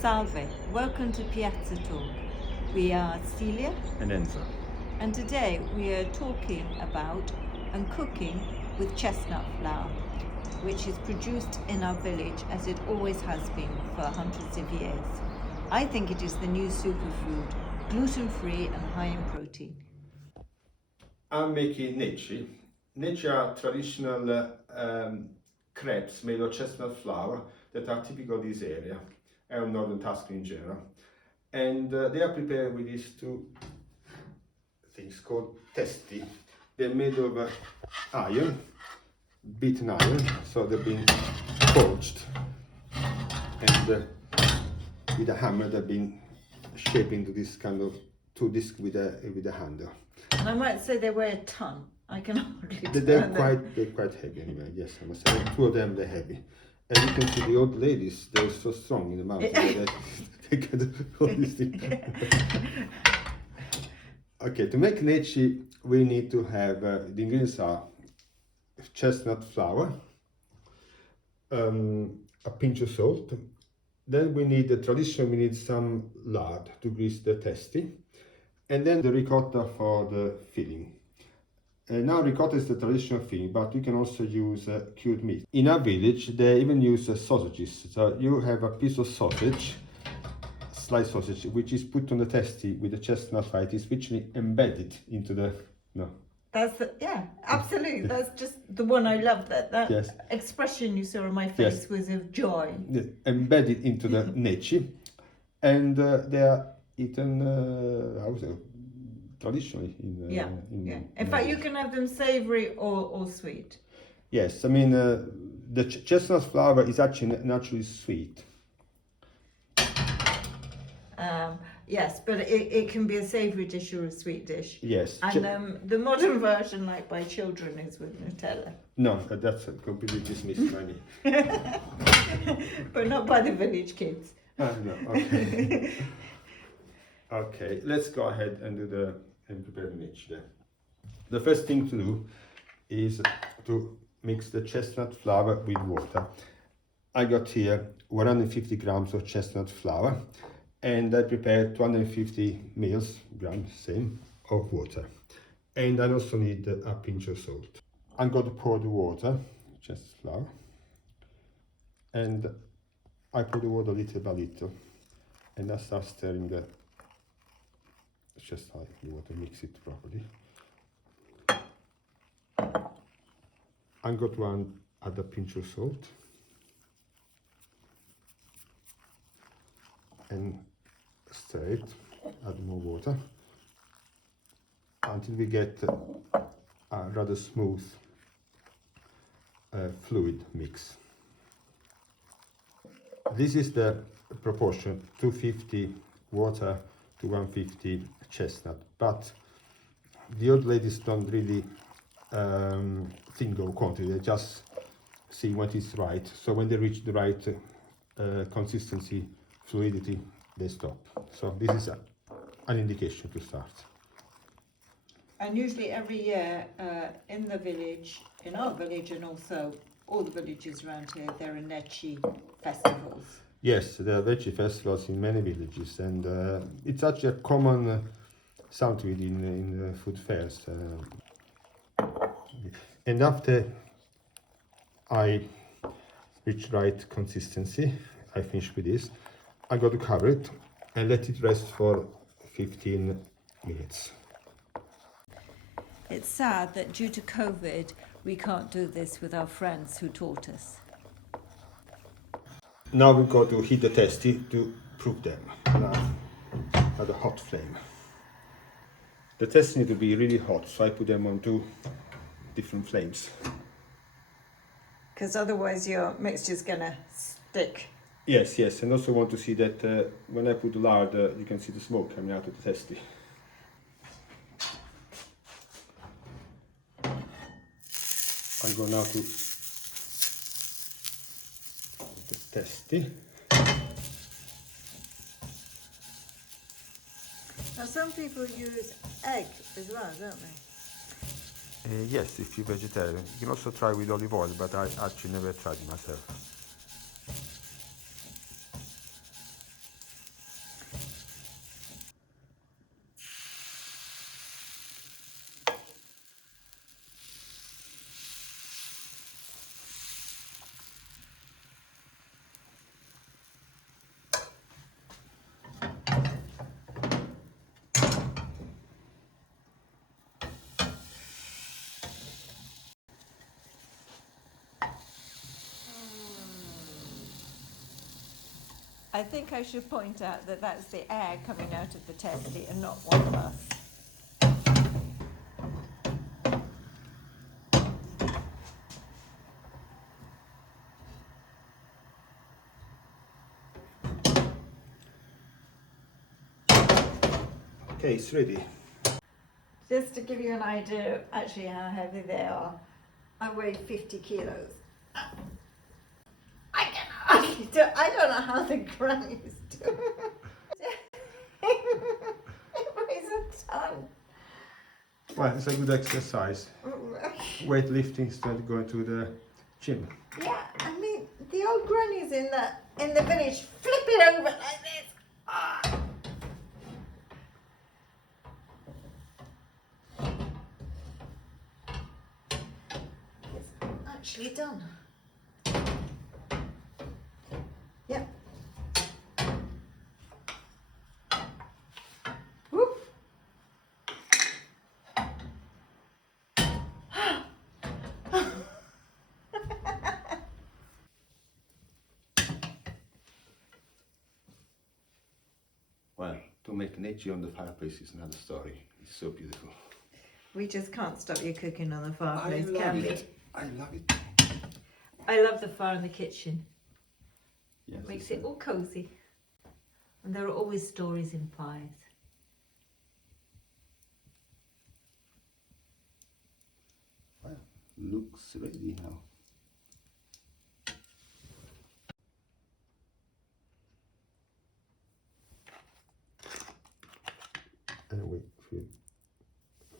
Salve, welcome to Piazza Talk. We are Celia and Enzo. and today we are talking about and cooking with chestnut flour, which is produced in our village as it always has been for hundreds of years. I think it is the new superfood, gluten-free and high in protein. I'm making Necci. Necci are traditional crêpes made of chestnut flour that are typical of this area and northern Tuscany in general. And they are prepared with these two things called Testi. They're made of iron, beaten iron, so they've been forged, and with a hammer they've been shaped into this kind of two discs with a handle. And I might say they weigh a ton. I can hardly They're quite heavy anyway. Yes, I must say. Two of them they're heavy, and you can see the old ladies. They're so strong in the mountain. they can all these things. Okay, to make Necci, we need to have the ingredients are chestnut flour, a pinch of salt. Then we need some lard to grease the testi, and then the ricotta for the filling. Now ricotta is the traditional filling, but you can also use cured meat. In our village, they even use sausages. So you have a piece of sausage, sliced sausage, which is put on the testi with the chestnut flour. It is literally embedded into the absolutely. That's just the one I love. That yes. expression you saw on my face Yes. was of joy. Embedded into the Necci, and they are eaten traditionally In fact, you can have them savoury or sweet. Yes, I mean the chestnut flour is actually naturally sweet. Yes, but it can be a savoury dish or a sweet dish. Yes. And the modern version, like by children, is with Nutella. No, that's completely dismissed by me. But not by the village kids. No, okay. Okay, let's go ahead and prepare the Necci there. The first thing to do is to mix the chestnut flour with water. I got here 150 grams of chestnut flour, and I prepared 250 grams, same, of water. And I also need a pinch of salt. I'm going to pour the water, chestnut flour, and I pour the water little by little, and I start stirring the chestnut. You want to mix it properly. I'm going to add a pinch of salt and stir it, add more water until we get a rather smooth fluid mix. This is the proportion, 250 water to 150 chestnut, but the old ladies don't really think of quantity, they just see what is right. So when they reach the right consistency, fluidity, they stop. So this is an indication to start. And usually every year in the village, in our village and also all the villages around here, there are Necci festivals. Yes, there are veggie festivals in many villages, and it's actually a common something in food fairs. And after I reach right consistency, I finish with this. I got to cover it and let it rest for 15 minutes. It's sad that due to COVID, we can't do this with our friends who taught us. Now we go to heat the testi to proof them at a hot flame. The testi need to be really hot, so I put them on two different flames. Because otherwise your mixture's gonna stick. Yes, and also want to see that when I put the lard, you can see the smoke coming out of the testi. I go now to the testi. Now some people use egg as well, don't they? Yes, if you're vegetarian. You can also try with olive oil, but I actually never tried it myself. I think I should point out that that's the air coming out of the Testi and not one of us. Okay, it's ready. Just to give you an idea of actually how heavy they are, I weigh 50 kilos. I don't know how the grannies do it. It weighs a ton. Well, it's a good exercise. Weightlifting instead of going to the gym. Yeah, I mean, the old grannies in the village flip it over like this. Ah. It's actually done. Yep. Whoop. Well, to make Necci on the fireplace is another story. It's so beautiful. We just can't stop you cooking on the fireplace, I love can we? it. I love it. I love the fire in the kitchen. Yes, Makes it all cosy. And there are always stories in fires. Well, looks ready now. And wait for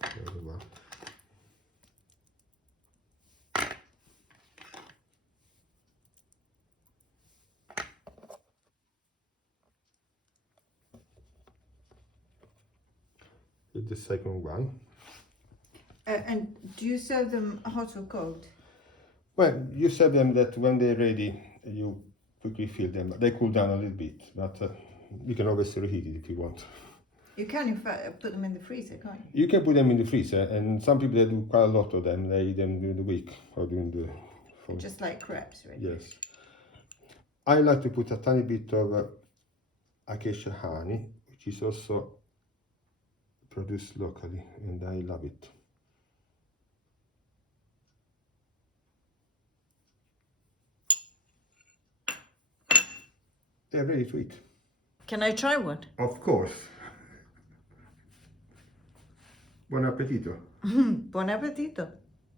the other one. Here's the second one. And do you serve them hot or cold? Well, you said them that when they're ready, you quickly fill them. They cool down a little bit, but you can always reheat it if you want. You can, in fact, put them in the freezer, can't you? You can put them in the freezer, and some people they do quite a lot of them. They eat them during the week or during the. Just like crepes, really. Yes. I like to put a tiny bit of Acacia honey, which is also produced locally, and I love it. They're ready to eat. Can I try one? Of course. Buon appetito. Buon appetito.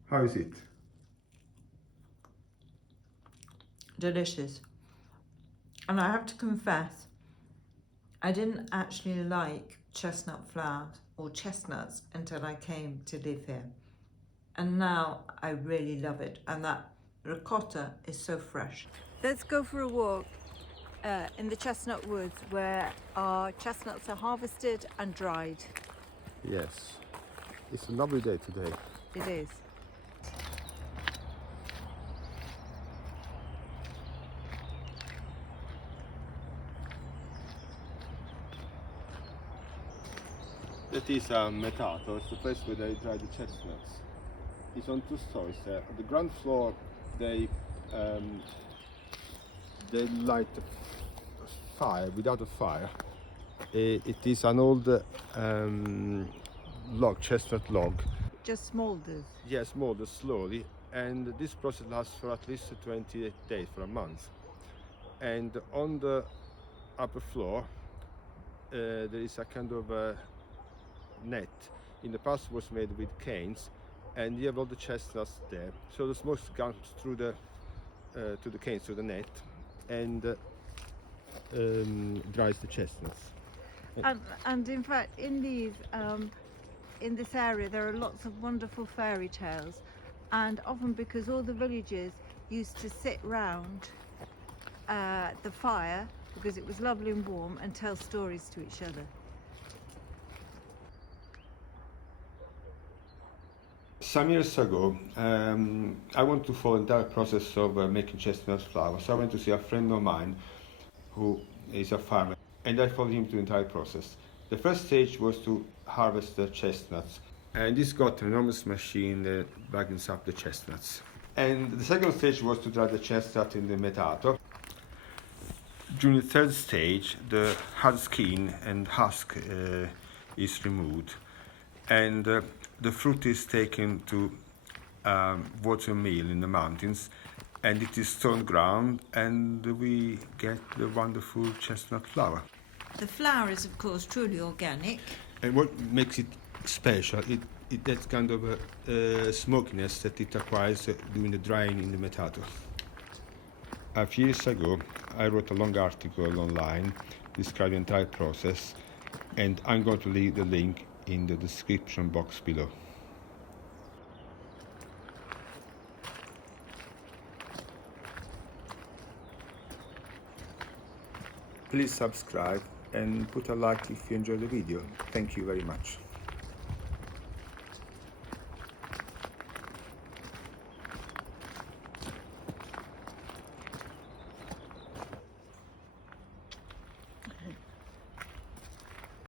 How is it? Delicious. And I have to confess, I didn't actually like chestnut flowers or chestnuts until I came to live here. And now I really love it. And that ricotta is so fresh. Let's go for a walk in the chestnut woods where our chestnuts are harvested and dried. Yes. It's a lovely day today. It is. That is a metato. It's the place where they dry the chestnuts. It's on 2 stories. On the ground floor, they light a fire without a fire. It is an old log, chestnut log. Just smoulders. Yes, molded slowly, and this process lasts for at least 20 days, for a month. And on the upper floor, there is a kind of net. In the past was made with canes, and you have all the chestnuts there. So the smoke comes through the to the canes, to the net, and dries the chestnuts. And in fact, in these, in this area, there are lots of wonderful fairy tales, and often because all the villagers used to sit round the fire because it was lovely and warm and tell stories to each other. Some years ago, I wanted to follow the entire process of making chestnut flour. So I went to see a friend of mine who is a farmer, and I followed him through the entire process. The first stage was to harvest the chestnuts, and this got an enormous machine that bags up the chestnuts. And the second stage was to dry the chestnut in the metato. During the third stage, the hard skin and husk is removed, and the fruit is taken to water mill in the mountains, and it is stone ground, and we get the wonderful chestnut flour. The flour is, of course, truly organic. And what makes it special, it has kind of a smokiness that it acquires during the drying in the metato. A few years ago, I wrote a long article online describing the entire process, and I'm going to leave the link in the description box below. Please subscribe and put a like if you enjoyed the video. Thank you very much.